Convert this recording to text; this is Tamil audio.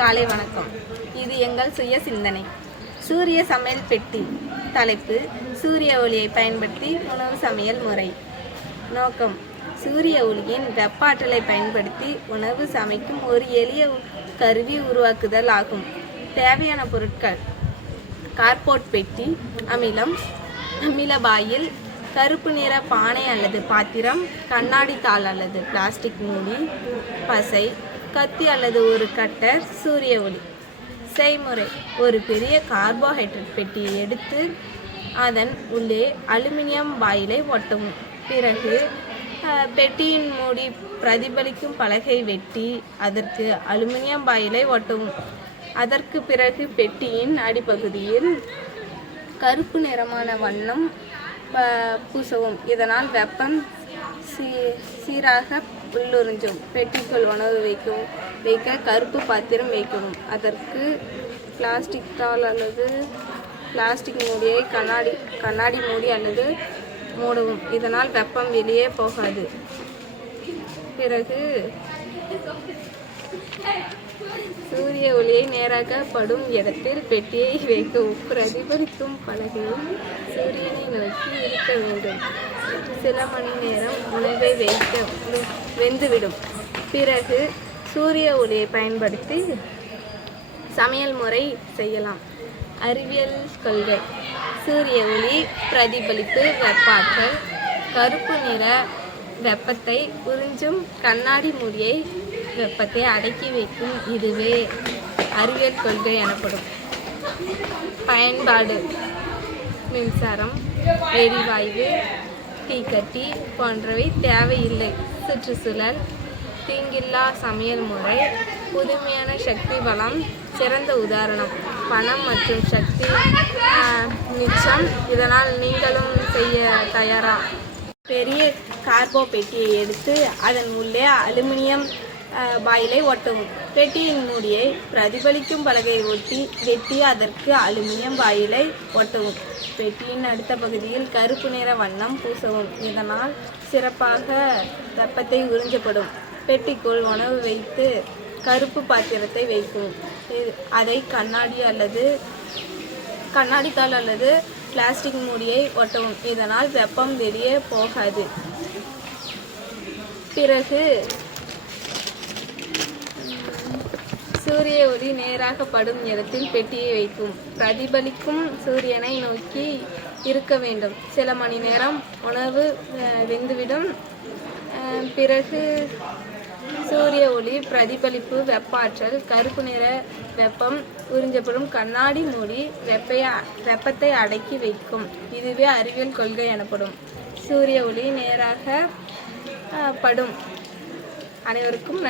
காலை வணக்கம். இது எங்கள் சுய சிந்தனை. சூரிய சமையல் பெட்டி. தலைப்பு: சூரிய ஒளியை பயன்படுத்தி உணவு சமையல் முறை. நோக்கம்: சூரிய ஒளியின் வெப்ப ஆற்றலை பயன்படுத்தி உணவு சமைக்கும் ஒரு எளிய கருவி உருவாக்குதல் ஆகும். தேவையான பொருட்கள்: கார்போர்ட் பெட்டி, அமிலம், அமிலபாயில், கருப்பு நிற பானை அல்லது பாத்திரம், கண்ணாடி தாள் அல்லது பிளாஸ்டிக் மூடி, பசை, கத்தி அல்லது ஒரு கட்டர், சூரிய ஒளி. செய்முறை: ஒரு பெரிய கார்போஹைட்ரேட் பெட்டியை எடுத்து அதன் உள்ளே அலுமினியம் பாயிலை ஒட்டவும். பிறகு பெட்டியின் மூடி பிரதிபலிக்கும் பலகை வெட்டி அதற்கு அலுமினியம் பாயிலை ஒட்டவும். அதற்கு பிறகு பெட்டியின் அடிப்பகுதியில் கருப்பு நிறமான வண்ணம் பூசவும். இதனால் வெப்பம் சீராக உள்ளுறிஞ்சும். பெட்டிக்குள் உணவு வைக்க கருப்பு பாத்திரம் வைக்கவும். அதற்கு பிளாஸ்டிக் தாள் அல்லது பிளாஸ்டிக் மூடியை கண்ணாடி மூடி அல்லது மூடவும். இதனால் வெப்பம் வெளியே போகாது. பிறகு சூரிய ஒளியை நேராக படும் இடத்தில் பெட்டியை வைக்கவும். பிரதிபலிக்கும் பலகையும் சூரியனை நோக்கி இருக்க வேண்டும். சில மணி நேரம் உணவை வெந்துவிடும். பிறகு சூரிய ஒளியை பயன்படுத்தி சமையல் முறை செய்யலாம். அறிவியல் கொள்கை: சூரிய ஒளி பிரதிபலிப்பு வெப்பாற்றல் கருப்பு நிற வெப்பத்தை உறிஞ்சும். கண்ணாடி மூடியை வெப்பத்தை அடக்கி வைக்கும். இதுவே அறிவியல் கொள்கை எனப்படும். பயன்பாடு: மின்சாரம், எரிவாயு, தீக்கட்டி போன்றவை தேவையில்லை. சுற்றுச்சூழல்: தீங்கில்லா சமையல் முறை, புதுமையான சக்தி வளம். சிறந்த உதாரணம்: பணம் மற்றும் சக்தி மிச்சம். இதனால் நீங்களும் செய்ய தயாரா? பெரிய கார்போ பெட்டியை எடுத்து அதன் உள்ளே அலுமினியம் பாயிலை ஒட்டவும். பெட்டியின் மூடியை பிரதிபலிக்கும் பலகையை வெட்டி அதற்கு அலுமினியம் பாயிலை ஒட்டவும். பெட்டியின் அடுத்த பகுதியில் கருப்பு நிற வண்ணம் பூசவும். இதனால் சிறப்பாக வெப்பத்தை உறிஞ்சப்படும். பெட்டிக்குள் உணவு வைத்து கருப்பு பாத்திரத்தை வைக்கவும். அதை கண்ணாடி தாள் அல்லது பிளாஸ்டிக் மூடியை ஒட்டவும். இதனால் வெப்பம் வெளியே போகாது. பிறகு சூரிய ஒளி நேராக படும் இடத்தில் பெட்டியை வைக்கும். பிரதிபலிக்கும் சூரியனை நோக்கி இருக்க வேண்டும். சில மணி நேரம் உணவு வெந்துவிடும். பிறகு சூரிய ஒளி பிரதிபலிப்பு வெப்பாற்றல் கருப்பு நிற வெப்பம் உறிஞ்சப்படும். கண்ணாடி மூடி வெப்பத்தை அடக்கி வைக்கும். இதுவே அறிவியல் கொள்கை எனப்படும். சூரிய ஒளி நேராக படும். அனைவருக்கும்